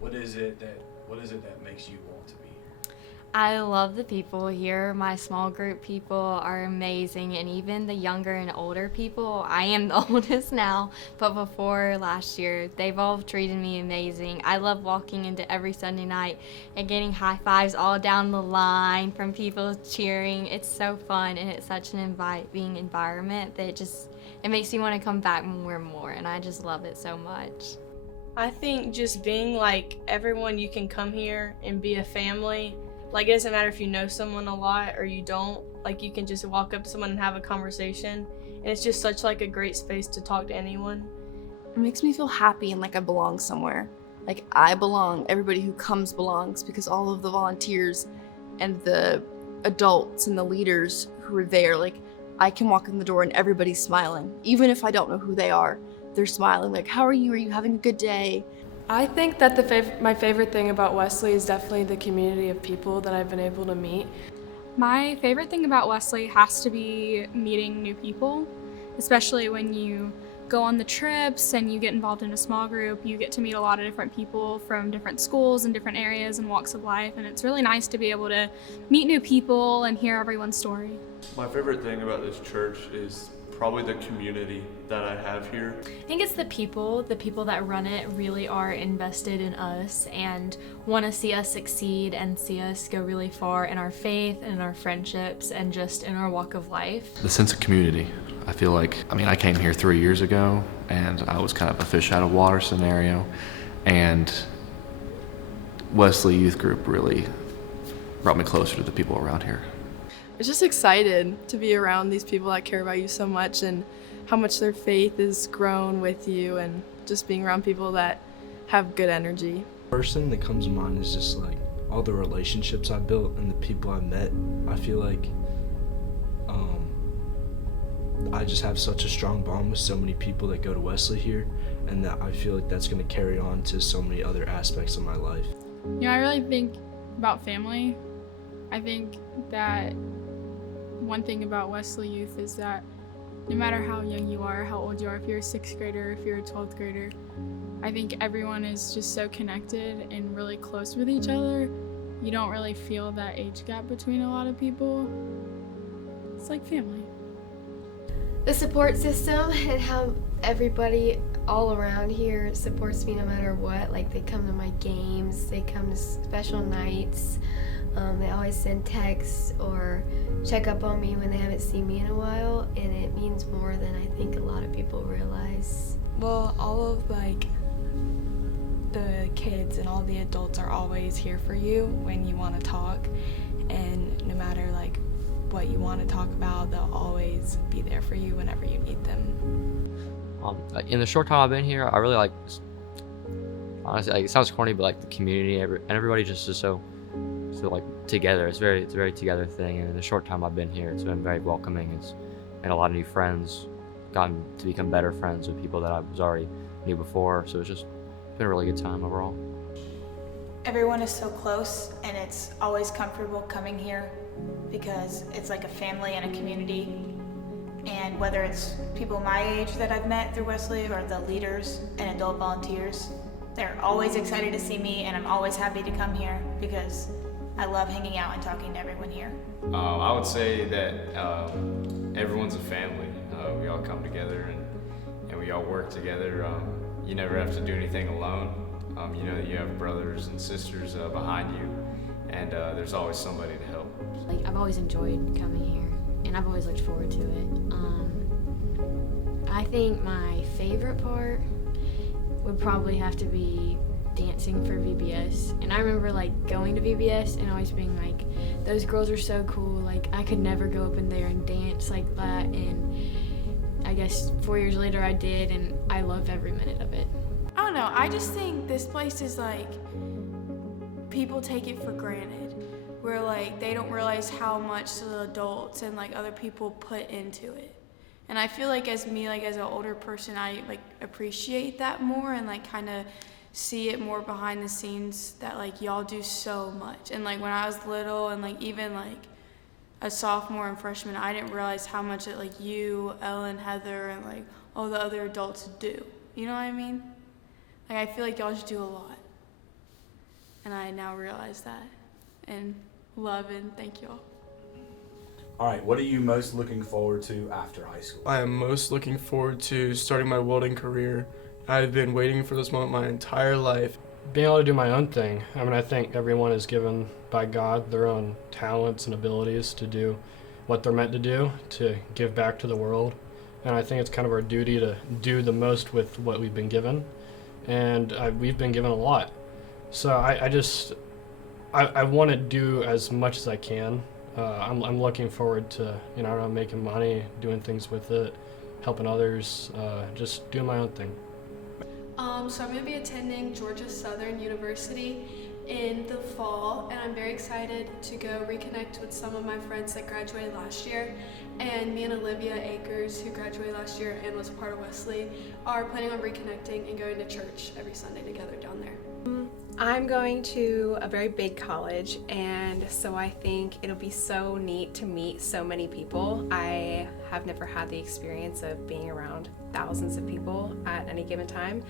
What is it that makes you want to be here? I love the people here. My small group people are amazing, and even the younger and older people. I am the oldest now, but before last year, they've all treated me amazing. I love walking into every Sunday night and getting high fives all down the line from people cheering. It's so fun, and it's such an inviting environment that it makes me want to come back more and more, and I just love it so much. I think just being like everyone, you can come here and be a family. Like, it doesn't matter if you know someone a lot or you don't. Like, you can just walk up to someone and have a conversation. And it's just such like a great space to talk to anyone. It makes me feel happy and like I belong somewhere. Like I belong, everybody who comes belongs, because all of the volunteers and the adults and the leaders who are there, like I can walk in the door and everybody's smiling. Even if I don't know who they are, they're smiling. Like, how are you? Are you having a good day? I think that my favorite thing about Wesley is definitely the community of people that I've been able to meet. My favorite thing about Wesley has to be meeting new people, especially when you go on the trips and you get involved in a small group. You get to meet a lot of different people from different schools and different areas and walks of life, and it's really nice to be able to meet new people and hear everyone's story. My favorite thing about this church is probably the community that I have here. I think it's the people that run it really are invested in us and want to see us succeed and see us go really far in our faith and in our friendships and just in our walk of life. The sense of community. I feel like, I came here 3 years ago and I was kind of a fish out of water scenario, and Wesley Youth Group really brought me closer to the people around here. I'm just excited to be around these people that care about you so much and how much their faith has grown with you, and just being around people that have good energy. First thing that comes to mind is just like all the relationships I built and the people I met. I feel like I just have such a strong bond with so many people that go to Wesley here, and that I feel like that's going to carry on to so many other aspects of my life. I really think about family. I think that one thing about Wesley Youth is that no matter how young you are, how old you are, if you're a 6th grader, if you're a 12th grader, I think everyone is just so connected and really close with each other. You don't really feel that age gap between a lot of people. It's like family. The support system and how everybody all around here supports me no matter what. Like, they come to my games, they come to special nights. They always send texts or check up on me when they haven't seen me in a while, and it means more than I think a lot of people realize. Well, all of the kids and all the adults are always here for you when you want to talk, and no matter what you want to talk about, they'll always be there for you whenever you need them. In the short time I've been here, I really like, honestly, it sounds corny, but the community and everybody just is so together. It's a very together thing, and in the short time I've been here, it's been very welcoming. It's made a lot of new friends, gotten to become better friends with people that I was already knew before, so it's been a really good time overall. Everyone is so close, and it's always comfortable coming here because it's like a family and a community. And whether it's people my age that I've met through Wesley or the leaders and adult volunteers, they're always excited to see me, and I'm always happy to come here because I love hanging out and talking to everyone here. I would say that everyone's a family. We all come together and we all work together. You never have to do anything alone. You know that you have brothers and sisters behind you, and there's always somebody to help. I've always enjoyed coming here, and I've always looked forward to it. I think my favorite part would probably have to be dancing for VBS. And I remember going to VBS and always being those girls are so cool. I could never go up in there and dance like that. And I guess 4 years later I did, and I loved every minute of it. I don't know, I just think this place is people take it for granted. Where they don't realize how much the adults and other people put into it. And I feel as me, as an older person, I appreciate that more and kind of see it more behind the scenes that y'all do so much. And when I was little and even a sophomore and freshman, I didn't realize how much that you, Ellen, Heather, and all the other adults do. You know what I mean? I feel y'all just do a lot. and I now realize that and love and thank you all. All right, what are you most looking forward to after high school? I am most looking forward to starting my welding career. I've been waiting for this moment my entire life. Being able to do my own thing. I mean, I think everyone is given by God their own talents and abilities to do what they're meant to do, to give back to the world. And I think it's kind of our duty to do the most with what we've been given. And we've been given a lot. So I want to do as much as I can. I'm looking forward to, making money, doing things with it, helping others, just doing my own thing. So I'm going to be attending Georgia Southern University in the fall, and I'm very excited to go reconnect with some of my friends that graduated last year. And me and Olivia Akers, who graduated last year and was a part of Wesley, are planning on reconnecting and going to church every Sunday together down there. I'm going to a very big college, and so I think it'll be so neat to meet so many people. I have never had the experience of being around thousands of people at any given time,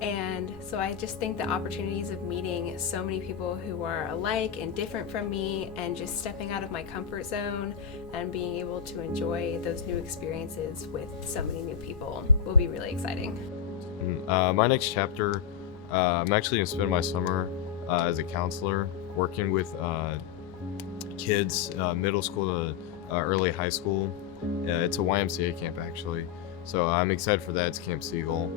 and so I just think the opportunities of meeting so many people who are alike and different from me, and just stepping out of my comfort zone and being able to enjoy those new experiences with so many new people will be really exciting. My next chapter, I'm actually going to spend my summer as a counselor working with kids, middle school to early high school. It's a YMCA camp actually, so I'm excited for that. It's Camp Siegel.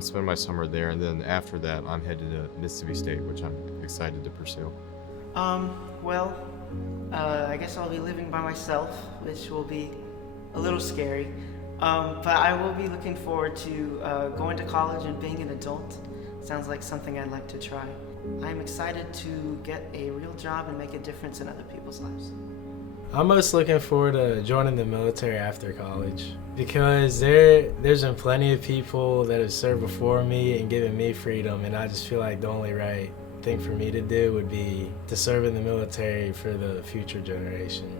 Spend my summer there, and then after that I'm headed to Mississippi State, which I'm excited to pursue. I guess I'll be living by myself, which will be a little scary, but I will be looking forward to going to college and being an adult. Sounds like something I'd like to try. I'm excited to get a real job and make a difference in other people's lives. I'm most looking forward to joining the military after college, because there's been plenty of people that have served before me and given me freedom, and I just feel like the only right thing for me to do would be to serve in the military for the future generation.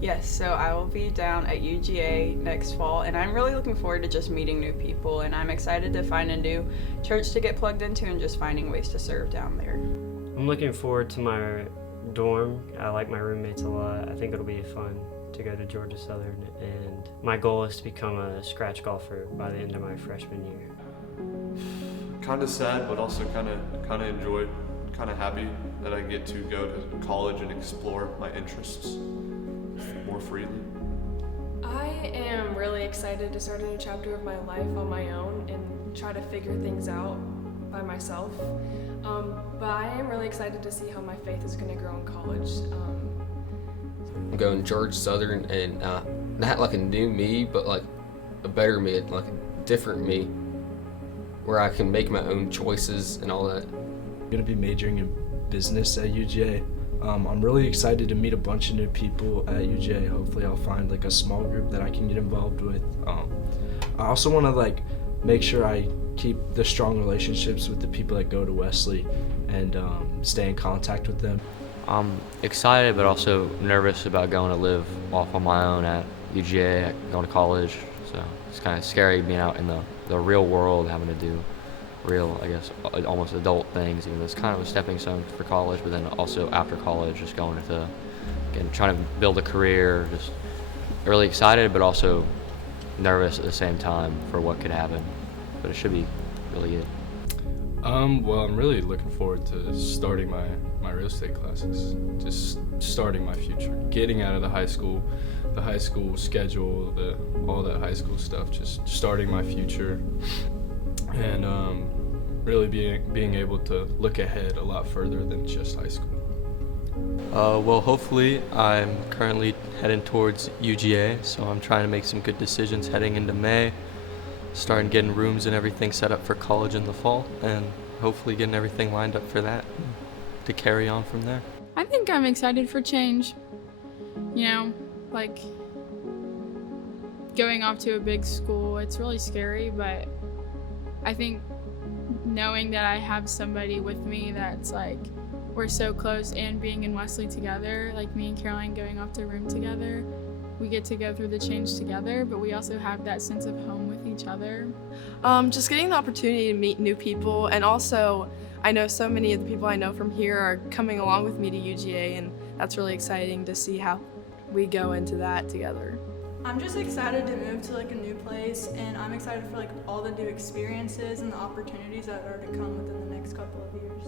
Yes, so I will be down at UGA next fall, and I'm really looking forward to just meeting new people, and I'm excited to find a new church to get plugged into and just finding ways to serve down there. I'm looking forward to my dorm. I like my roommates a lot. I think it'll be fun to go to Georgia Southern, and my goal is to become a scratch golfer by the end of my freshman year. Kind of sad, but also kind of enjoyed, kind of happy that I get to go to college and explore my interests more freely. I am really excited to start a new chapter of my life on my own and try to figure things out by myself. But I am really excited to see how my faith is going to grow in college. I'm going Georgia Southern, and not like a new me, but like a better me, like a different me, where I can make my own choices and all that. I'm going to be majoring in business at UGA. I'm really excited to meet a bunch of new people at UGA. Hopefully I'll find like a small group that I can get involved with. I also want to make sure I keep the strong relationships with the people that go to Wesley and stay in contact with them. I'm excited but also nervous about going to live off on my own at UGA, going to college. So it's kind of scary being out in the real world, having to do real, I guess, almost adult things, even though it's kind of a stepping stone for college, but then also after college, just going into, again, trying to build a career, just really excited, but also nervous at the same time for what could happen, but it should be really good. Well, I'm really looking forward to starting my real estate classes, just starting my future, getting out of the high school schedule, all that high school stuff, just starting my future, and really being able to look ahead a lot further than just high school. Well, hopefully I'm currently heading towards UGA, so I'm trying to make some good decisions heading into May, starting getting rooms and everything set up for college in the fall, and hopefully getting everything lined up for that to carry on from there. I think I'm excited for change. Like going off to a big school, it's really scary, but I think knowing that I have somebody with me that's like, we're so close, and being in Wesley together, like me and Caroline going off to room together, we get to go through the change together, but we also have that sense of home with each other. Just getting the opportunity to meet new people, and also I know so many of the people I know from here are coming along with me to UGA, and that's really exciting to see how we go into that together. I'm just excited to move to like a new place, and I'm excited for like all the new experiences and the opportunities that are to come within the next couple of years.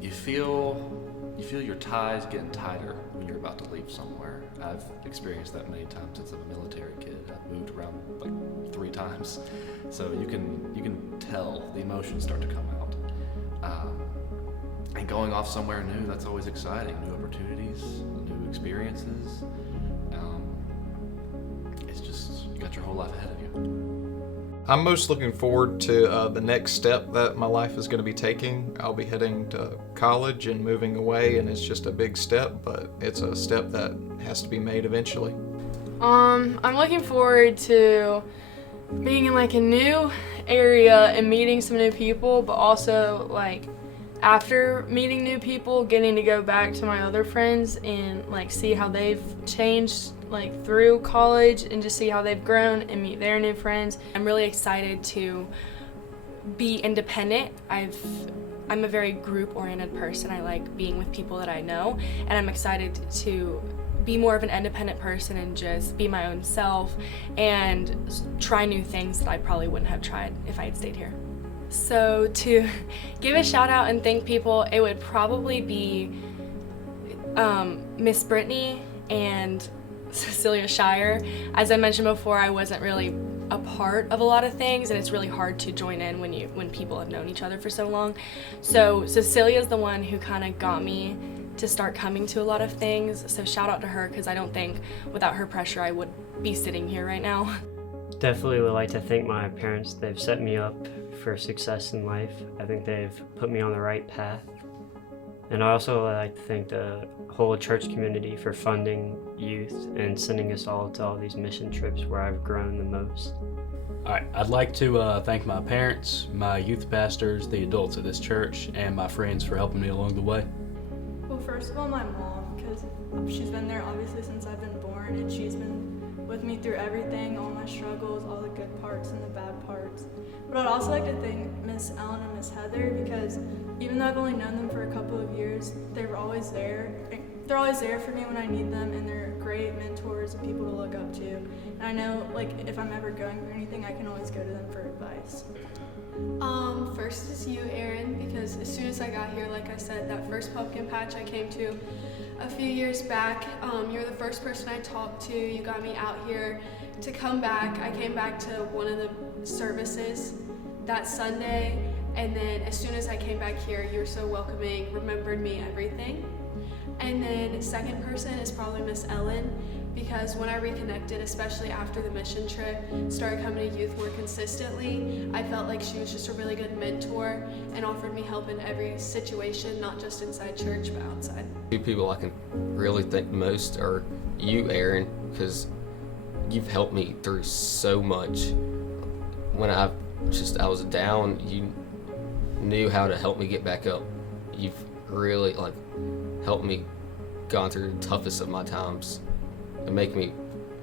You feel your ties getting tighter when you're about to leave somewhere. I've experienced that many times since I'm a military kid. I've moved around like 3 times, so you can tell the emotions start to come out. And going off somewhere new, that's always exciting. New opportunities, new experiences. It's just, you got your whole life ahead of you. I'm most looking forward to the next step that my life is going to be taking. I'll be heading to college and moving away, and it's just a big step, but it's a step that has to be made eventually. I'm looking forward to being in like a new area and meeting some new people, but also like after meeting new people, getting to go back to my other friends and like see how they've changed like through college and just see how they've grown and meet their new friends. I'm really excited to be independent. I'm a very group-oriented person. I like being with people that I know, and I'm excited to be more of an independent person and just be my own self and try new things that I probably wouldn't have tried if I had stayed here. So to give a shout out and thank people, it would probably be Miss Brittany and Cecilia Shire. As I mentioned before, I wasn't really a part of a lot of things, and it's really hard to join in when people have known each other for so long. So Cecilia's the one who kind of got me to start coming to a lot of things. So shout out to her, because I don't think without her pressure I would be sitting here right now. Definitely would like to thank my parents. They've set me up for success in life. I think they've put me on the right path. And I also like to thank the whole church community for funding youth and sending us all to all these mission trips where I've grown the most. All right, I'd like to thank my parents, my youth pastors, the adults at this church, and my friends for helping me along the way. Well, first of all, my mom, because she's been there obviously since I've been born, and she's been with me through everything, all my struggles, all the good parts and the bad parts. But I'd also like to thank Miss Ellen and Miss Heather, because even though I've only known them for a couple of years, they were always there. They're always there for me when I need them, and they're great mentors and people to look up to. And I know, like, if I'm ever going through anything, I can always go to them for advice. First is you, Aaron, because as soon as I got here, like I said, that first pumpkin patch I came to a few years back, you were the first person I talked to. You got me out here to come back. I came back to one of the services that Sunday, and then as soon as I came back here, you were so welcoming, remembered me, everything. And then second person is probably Miss Ellen, because when I reconnected, especially after the mission trip, started coming to youth more consistently, I felt like she was just a really good mentor and offered me help in every situation, not just inside church, but outside. Two people I can really thank most are you, Aaron, because you've helped me through so much. When I was down, you knew how to help me get back up. You've really helped me gone through the toughest of my times and make me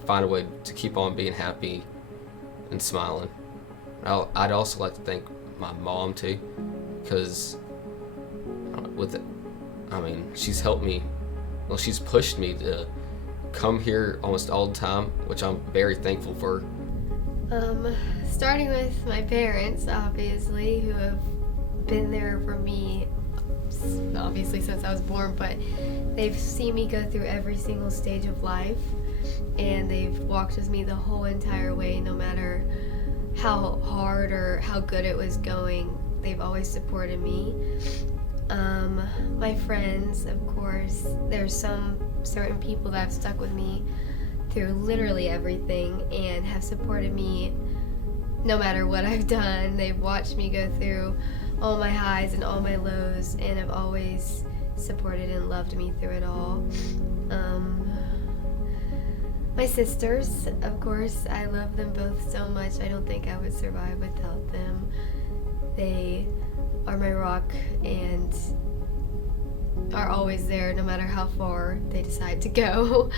find a way to keep on being happy and smiling. I'd also like to thank my mom too, because she's helped me. Well, she's pushed me to come here almost all the time, which I'm very thankful for. Starting with my parents, obviously, who have been there for me, obviously since I was born, but they've seen me go through every single stage of life, and they've walked with me the whole entire way, no matter how hard or how good it was going. They've always supported me. My friends, of course, there's some certain people that have stuck with me through literally everything and have supported me no matter what I've done. They've watched me go through all my highs and all my lows, and have always supported and loved me through it all. My sisters, of course, I love them both so much. I don't think I would survive without them. They are my rock, and are always there no matter how far they decide to go.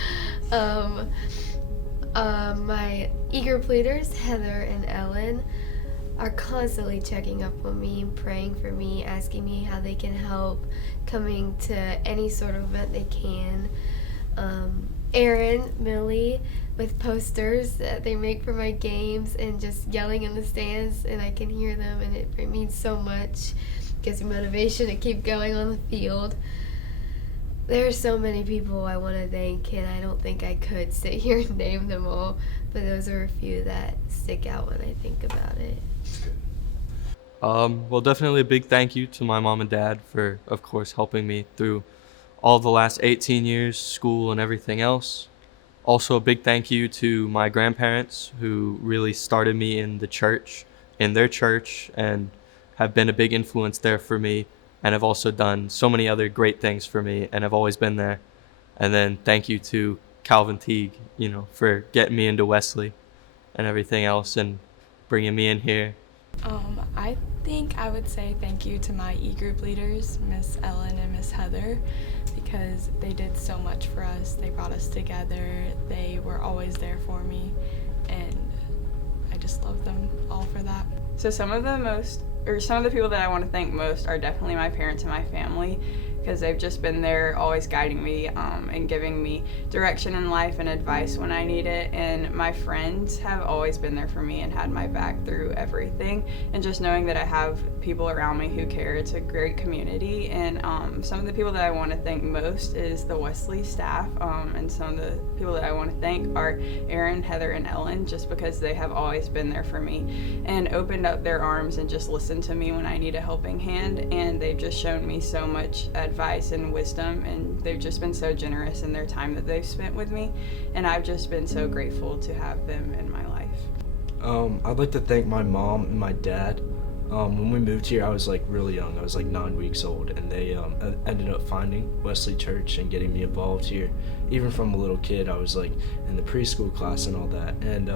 My e-group leaders, Heather and Ellen, are constantly checking up on me, praying for me, asking me how they can help, coming to any sort of event they can. Erin, Millie, with posters that they make for my games and just yelling in the stands, and I can hear them, and it means so much. Gives me motivation to keep going on the field. There are so many people I want to thank, and I don't think I could sit here and name them all, but those are a few that stick out when I think about it. Well, definitely a big thank you to my mom and dad for, of course, helping me through all the last 18 years, school and everything else. Also a big thank you to my grandparents who really started me in the church, in their church, and have been a big influence there for me, and have also done so many other great things for me and have always been there. And then thank you to Calvin Teague, for getting me into Wesley and everything else and bringing me in here. I think I would say thank you to my e-group leaders, Miss Ellen and Miss Heather, because they did so much for us. They brought us together. They were always there for me, and I just love them all for that. So some of the people that I want to thank most are definitely my parents and my family, because they've just been there always guiding me and giving me direction in life and advice when I need it. And my friends have always been there for me and had my back through everything. And just knowing that I have people around me who care, it's a great community. And some of the people that I want to thank most is the Wesley staff, and some of the people that I want to thank are Erin, Heather, and Ellen, just because they have always been there for me and opened up their arms and just listened to me when I need a helping hand. And they've just shown me so much advice and wisdom, and they've just been so generous in their time that they've spent with me, and I've just been so grateful to have them in my life. I'd like to thank my mom and my dad. When we moved here, I was really young. I was 9 weeks old, and they ended up finding Wesley Church and getting me involved here. Even from a little kid, I was in the preschool class and all that. And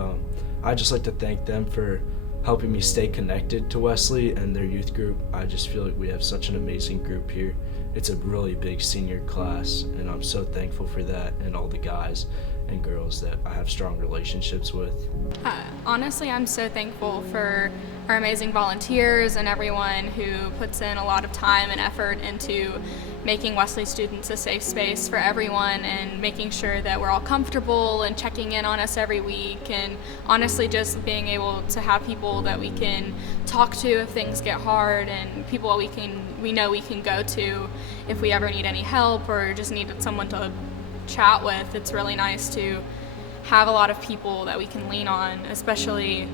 I'd just like to thank them for helping me stay connected to Wesley and their youth group. I just feel like we have such an amazing group here. It's a really big senior class, and I'm so thankful for that, and all the guys and girls that I have strong relationships with. Honestly, I'm so thankful for our amazing volunteers and everyone who puts in a lot of time and effort into making Wesley students a safe space for everyone, and making sure that we're all comfortable and checking in on us every week, and honestly just being able to have people that we can talk to if things get hard, and people we know we can go to if we ever need any help or just needed someone to chat with. It's really nice to have a lot of people that we can lean on, especially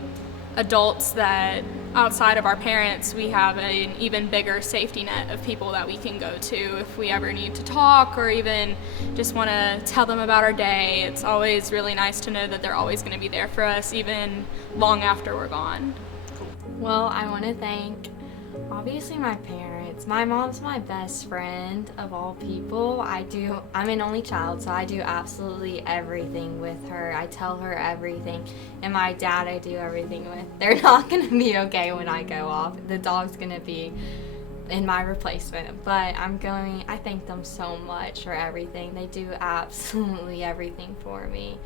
adults that outside of our parents, we have an even bigger safety net of people that we can go to if we ever need to talk or even just want to tell them about our day. It's always really nice to know that they're always going to be there for us even long after we're gone. Well, I want to thank obviously my parents. My mom's my best friend of all people. I'm an only child, so I do absolutely everything with her. I tell her everything. And my dad I do everything with. They're not going to be okay when I go off. The dog's going to be in my replacement. But I thank them so much for everything. They do absolutely everything for me.